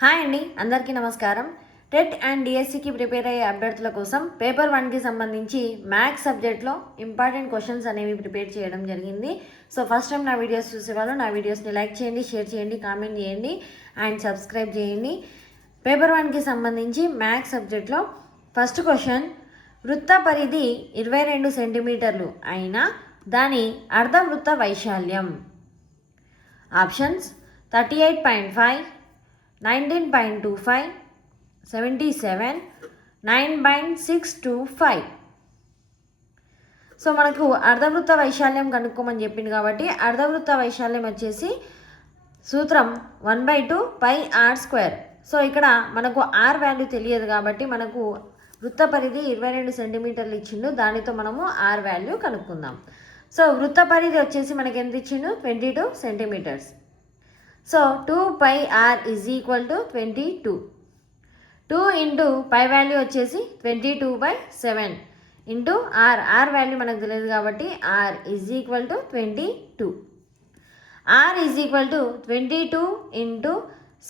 Hi అండి, అందరికీ నమస్కారం. టెట్ అండ్ డిఎస్సికి ప్రిపేర్ అయ్యే అభ్యర్థుల కోసం పేపర్ 1కి సంబంధించి మ్యాథ్స్ సబ్జెక్ట్లో ఇంపార్టెంట్ క్వశ్చన్స్ అనేవి ప్రిపేర్ చేయడం జరిగింది. సో ఫస్ట్ టైం నా వీడియోస్ చూసేవాళ్ళు నా వీడియోస్ని లైక్ చేయండి, షేర్ చేయండి, కామెంట్ చేయండి అండ్ సబ్స్క్రైబ్ చేయండి. పేపర్ 1కి సంబంధించి మ్యాథ్స్ సబ్జెక్ట్లో ఫస్ట్ క్వశ్చన్, వృత్త పరిధి 22 సెంటీమీటర్లు అయినా దాని అర్ధవృత్త వైశాల్యం. ఆప్షన్స్ 38.5, 19.25, 77, 9.625. సో మనకు అర్ధవృత్త వైశాల్యం కనుక్కోమని చెప్పింది కాబట్టి అర్ధవృత్త వైశాల్యం వచ్చేసి సూత్రం 1/2 పై ఆర్ స్క్వేర్. సో ఇక్కడ మనకు ఆర్ వాల్యూ తెలియదు కాబట్టి మనకు వృత్త పరిధి 22 సెంటీమీటర్లు ఇచ్చిండు, దానితో మనము ఆర్ వాల్యూ కనుక్కుందాం. సో వృత్త పరిధి వచ్చేసి మనకి ఎంత ఇచ్చిండు, 22 centimetres. So 2 pi r is equal to 22. 2 into pi value వచ్చేసి 22/7 ఇంటూ ఆర్ వాల్యూ మనకు తెలియదు కాబట్టి r is equal to 22. R is equal to 22 into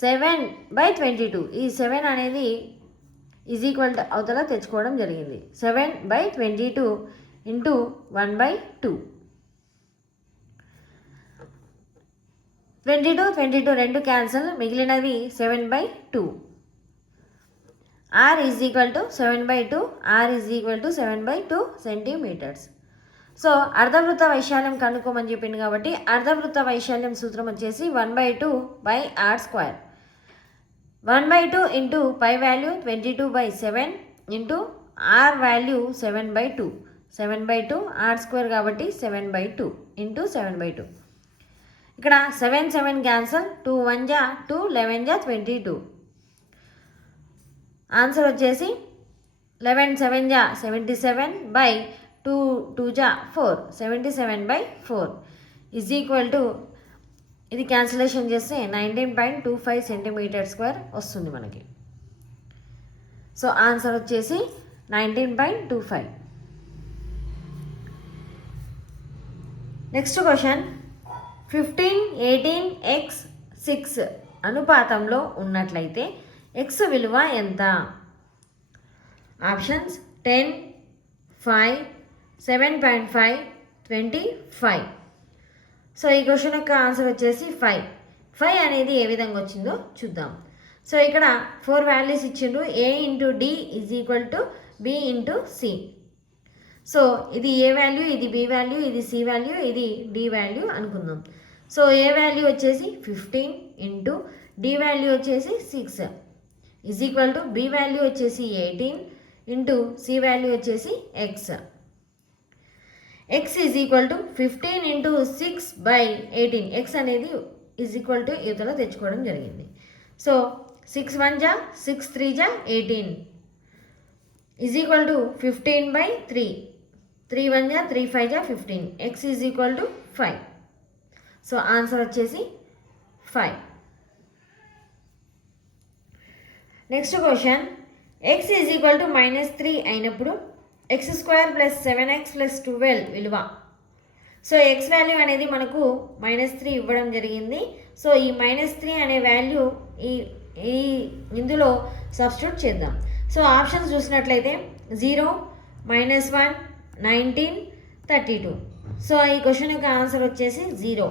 7/22. ఈ 7 అనేది ఈజ్ ఈక్వల్ టు అవతల తెచ్చుకోవడం జరిగింది. 7/22 ఇంటూ 1/2. 22 రెండు క్యాన్సల్, మిగిలినవి 7/2. R is equal to 7/2. R is equal to 7/2 centimeters. So అర్ధవృత్త వైశాల్యం కనుక్కోమని చెప్పింది కాబట్టి అర్ధవృత్త వైశాల్యం సూత్రం వచ్చేసి 1/2 by r square. 1/2 into pi value 22/7 into r value 7/2. 7/2 r square కాబట్టి 7/2 ఇంటూ 7/2. ఇక్కడ 7 క్యాన్సల్, 2 1 జా 2, 11 జా 22. ఆన్సర్ వచ్చేసి 11 7 జా 77 బై 2 2 జా 4, 77/4 ఈజ్ ఈక్వల్ టు, ఇది క్యాన్సిలేషన్ చేస్తే 19.25 సెంటీమీటర్ స్క్వేర్ వస్తుంది మనకి. సో ఆన్సర్ వచ్చేసి 19.25. నెక్స్ట్ క్వశ్చన్, 15:18:6 అనుపాతంలో ఉన్నట్లయితే x విలువ ఎంత? ఆప్షన్స్ 10, 5, 7.5, 25. సో ఈ క్వశ్చన్ యొక్క ఆన్సర్ వచ్చేసి 5. 5 అనేది ఏ విధంగా వచ్చిందో చూద్దాం. సో ఇక్కడ 4 వాల్యూస్ ఇచ్చిండ్రు, a into d is equal to b into c. So ఇది ఏ వాల్యూ, ఇది బి వాల్యూ, ఇది సి వాల్యూ, ఇది డి వాల్యూ అనుకుందాం. సో ఏ వాల్యూ వచ్చేసి 15 ఇంటూ డి వాల్యూ వచ్చేసి 6 is equal to b value వచ్చేసి 18 ఇంటూ సి వాల్యూ వచ్చేసి x. X is equal to 15 into 6/18. X అనేది ఈజ్ ఈక్వల్ టు యువతలో తెచ్చుకోవడం జరిగింది. సో 6 1 జా 6 3 జా 18 ఈజ్ ఈక్వల్ టు 15/3. 3 1 జా 3 5 జా 15. X is equal to 5. So answer వచ్చేసి 5. Next question, X is equal to -3 అయినప్పుడు x² + 7x + 12 విలువ. సో ఎక్స్ వాల్యూ అనేది మనకు -3 ఇవ్వడం జరిగింది. సో ఈ -3 అనే వాల్యూ ఈ ఇందులో సబ్స్టిట్యూట్ చేద్దాం. సో ఆప్షన్స్ చూసినట్లయితే 0, -1, 19, 32. సో ఈ క్వశ్చన్ యొక్క ఆన్సర్ వచ్చేసి 0.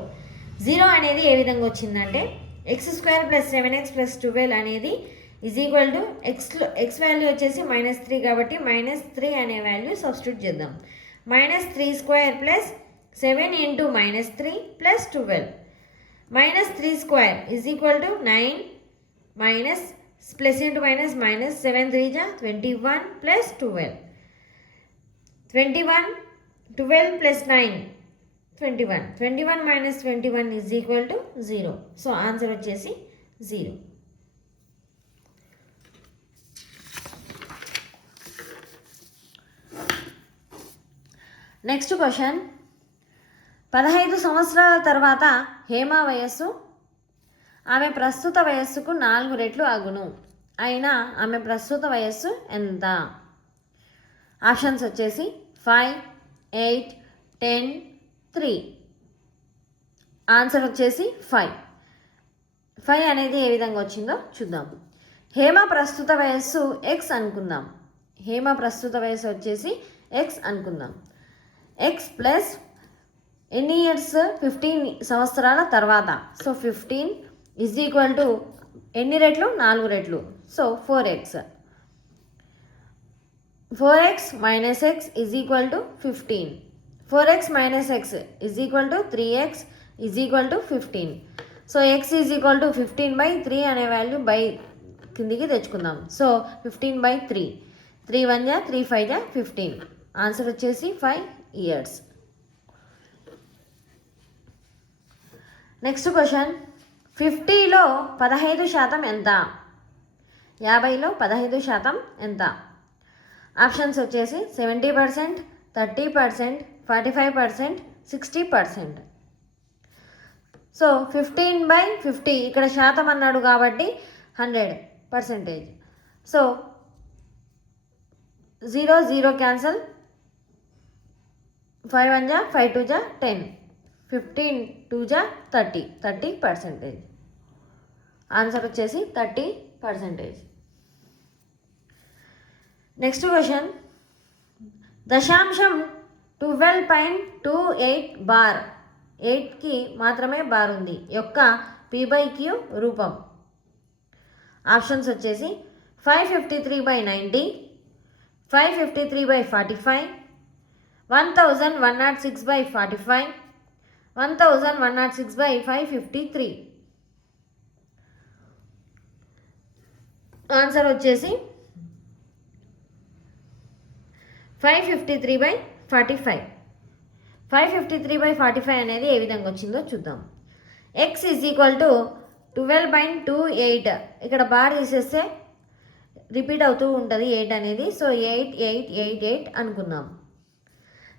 0 అనేది ఏ విధంగా వచ్చిందంటే x² + 7x + 12 అనేది is equal to X value వచ్చేసి -3 కాబట్టి -3 అనే వాల్యూ సబ్స్టిట్యూట్ చేద్దాం. -3² + 7 into -3 + 12. -3² is equal to 9 minus plus into minus -7 3 జా 21 + 12. 21 12 + 9 21. 21 - 21 is equal to 0. So answer వచ్చేసి 0. నెక్స్ట్ క్వశ్చన్, 15 సంవత్సరాల తర్వాత హేమ వయస్సు ఆమె ప్రస్తుత వయస్సుకు 4 రెట్లు అగును. అయినా ఆమె ప్రస్తుత వయస్సు ఎంత? ఆప్షన్స్ వచ్చేసి 5, 8, 10, 3. ఆన్సర్ వచ్చేసి 5. 5 అనేది ఏ విధంగా వచ్చిందో చూద్దాం. హేమ ప్రస్తుత వయస్సు ఎక్స్ అనుకుందాం. హేమ ప్రస్తుత వయస్సు వచ్చేసి ఎక్స్ అనుకుందాం. ఎక్స్ ప్లస్ ఎన్ని ఇయర్స్, 15 సంవత్సరాల తర్వాత. సో 15 ఈజ్ ఈక్వల్ టు ఎన్ని రెట్లు, 4 రెట్లు. So 4x. 4x minus X is equal to 15. 4x minus X is equal to 3x is equal to 15. So X is equal to 15/3 అనే value by కిందికి తెచ్చుకుందాం. So 15/3. 3 1 జా 3 5 జా 15. ఆన్సర్ వచ్చేసి 5 years. Next question, 50లో 15% ఎంత? 50లో 15% ఎంత? ఆప్షన్స్ వచ్చేసి 70%, 30%, 45%, 60%. So 15/50 ఇక్కడ శాతం అన్నాడు కాబట్టి 100%. So 0 0 cancel. 5 1 జా 5 2 జా 10. 15 2 జా 30%. ఆన్సర్ వచ్చేసి 30%. నెక్స్ట్ క్వశ్చన్, దశాంశం 12.28 బార్, 8కి మాత్రమే బార్ ఉంది యొక్క p/q రూపం. ఆప్షన్స్ వచ్చేసి 553/90, 553/45, 1106/45, 1106/553. ఆన్సర్ వచ్చేసి 553/45. 553/45 అనేది ఏ విధంగా వచ్చిందో చూద్దాం. X is equal to 12.28. ఇక్కడ బార్ తీసేస్తే రిపీట్ అవుతూ ఉంటుంది 8 అనేది. సో 8 8 8 8 అనుకుందాం.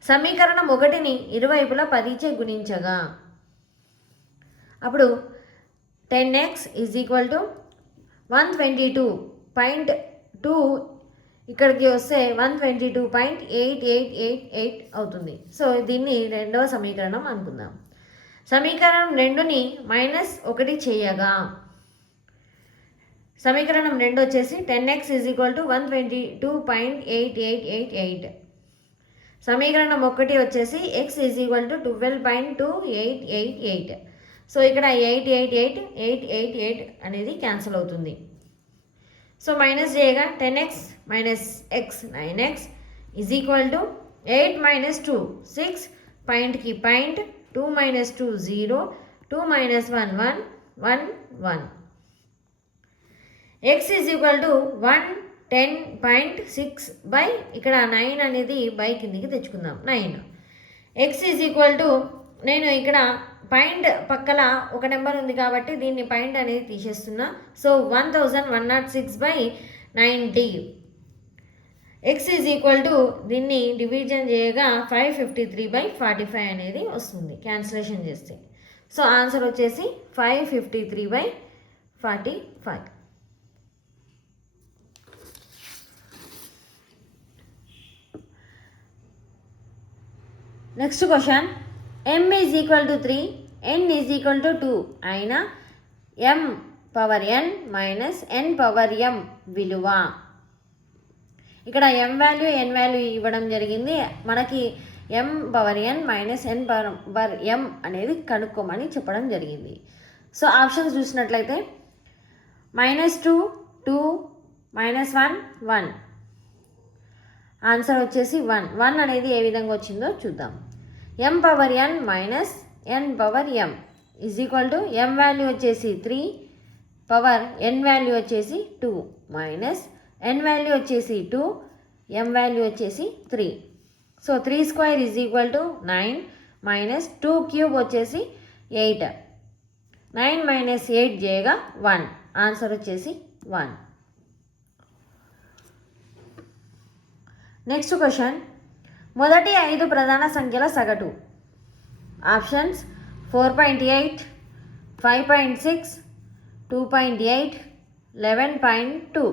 సమీకరణం 1ని ఇరువైపులా 10చే గుణించగా అప్పుడు 10x ఈజ్ ఈక్వల్ టు 122.2 ఇక్కడికి వస్తే 122.8888 అవుతుంది. సో దీన్ని రెండవ సమీకరణం అనుకుందాం. సమీకరణం 2ని -1 చేయగా సమీకరణం 2 వచ్చేసి 10x ఈజ్ ఈక్వల్ టు 122.8888. సమీకరణం 1 వచ్చేసి x is equal to 12.2888. So ఇక్కడ 888 అనేది క్యాన్సిల్ అవుతుంది. సో మైనస్ చేయగా 10x minus x 9x is equal to 8 - 2 6, పాయింట్కి point, 2 - 2 0, 2 - 1 1 1 1. x is equal to 110.6 by ఇక్కడ 9 అనేది బై కిందికి తెచ్చుకుందాం 9. x ఈజ్ ఈక్వల్ టు నేను ఇక్కడ పాయింట్ పక్కల ఒక నెంబర్ ఉంది కాబట్టి దీన్ని పాయింట్ అనేది తీసేస్తున్నా. So 1106/90. x is equal to దీన్ని డివిజన్ చేయగా 553/45 అనేది వస్తుంది క్యాన్సిలేషన్ చేస్తే. సో ఆన్సర్ వచ్చేసి 553/45. Next question, m is equal to 3, n is equal to 2 అయినా m/n మైనస్ n/m విలువ. ఇక్కడ m వాల్యూ n వాల్యూ ఇవ్వడం జరిగింది. మనకి m/n మైనస్ n/m అనేది కనుక్కోమని చెప్పడం జరిగింది. సో ఆప్షన్స్ చూసినట్లయితే -2 2, -1 1. ఆన్సర్ వచ్చేసి 1 1 అనేది ఏ విధంగా వచ్చిందో చూద్దాం. m/n minus n/m is equal to m value వచ్చేసి 3, పవర్ n వాల్యూ వచ్చేసి 2, మైనస్ n వాల్యూ వచ్చేసి 2, m వాల్యూ వచ్చేసి 3. So 3² is equal to 9, minus 2 cube వచ్చేసి 8. 9 - 8 చేయగా 1. ఆన్సర్ వచ్చేసి 1. నెక్స్ట్ క్వశ్చన్, మొదటి 5 ప్రధాన సంఖ్యల సగటు. ఆప్షన్స్ 4.8, 5.6, 2.8, 11.2.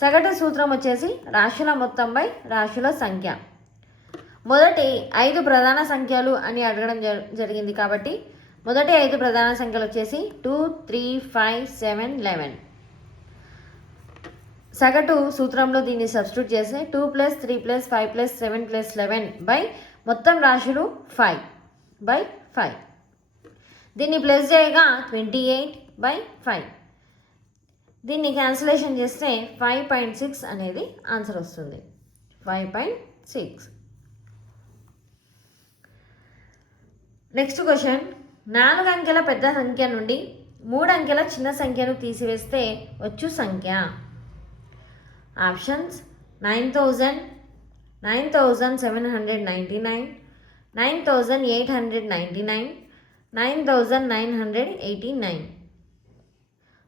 సగటు సూత్రం వచ్చేసి రాశుల మొత్తంపై రాశుల సంఖ్య. మొదటి 5 ప్రధాన సంఖ్యలు అని అడగడం జరిగింది కాబట్టి మొదటి 5 ప్రధాన సంఖ్యలు వచ్చేసి 2, 3, 5, 7, 11. సగటు సూత్రంలో దీన్ని సబ్స్టిట్యూట్ చేస్తే 2 + 3 + 5 + 7 + 11 బై మొత్తం రాశులు 5/5. దీన్ని ప్లస్ చేయగా 28/5. దీన్ని క్యాన్సిలేషన్ చేస్తే 5.6 అనేది ఆన్సర్ వస్తుంది. 5.6. నెక్స్ట్ క్వశ్చన్, 4 అంకెల పెద్ద సంఖ్య నుండి 3 అంకెల చిన్న సంఖ్యను తీసివేస్తే వచ్చు సంఖ్య. ఆప్షన్స్ 9,000, 9,799, 9,899, 9,989.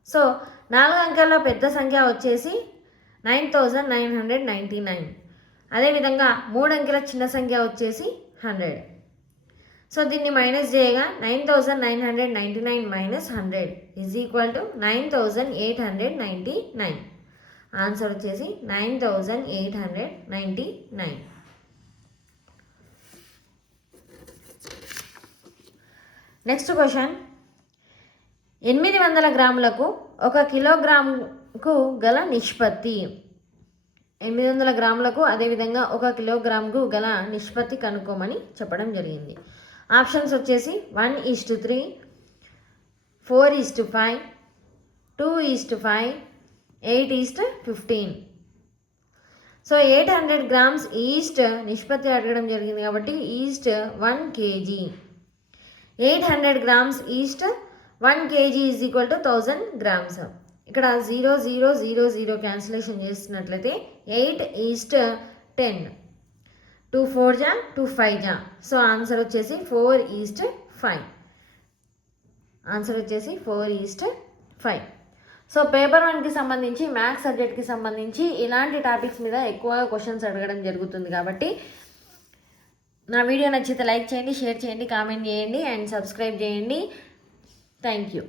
సో 4 అంకెల పెద్ద సంఖ్య వచ్చేసి 9,999. అదేవిధంగా 3 అంకెల చిన్న సంఖ్య వచ్చేసి 100. సో దీన్ని మైనస్ చేయగా 9,999 - 100 = 9,899. ఆన్సర్ వచ్చేసి 9,899. నెక్స్ట్ క్వశ్చన్, 800 గ్రాములకు 1 కిలోగ్రాముకు గల నిష్పత్తి. 800 గ్రాములకు అదేవిధంగా 1 కిలోగ్రాముకు గల నిష్పత్తి కనుక్కోమని చెప్పడం జరిగింది. ఆప్షన్స్ వచ్చేసి 1:3, 4:5, 2:5, 8:15. సో 800 grams ఈస్ట్ నిష్పత్తి అడగడం జరిగింది కాబట్టి east 1 kg. 800 grams east 1 kg = 1000 grams. ఇక్కడ 0, 0, 0, 0 క్యాన్సిలేషన్ చేస్తున్నట్లయితే 8:10. 2 4 జా 2 5 జా. సో ఆన్సర్ వచ్చేసి 4:5. ఆన్సర్ వచ్చేసి 4:5. సో పేపర్ 1కి సంబంధించి మ్యాథ్స్ సబ్జెక్ట్కి సంబంధించి ఇలాంటి టాపిక్స్ మీద ఎక్కువగా క్వశ్చన్స్ అడగడం జరుగుతుంది కాబట్టి నా వీడియో నచ్చితే లైక్ చేయండి, షేర్ చేయండి, కామెంట్ చేయండి అండ్ సబ్స్క్రైబ్ చేయండి. Thank you.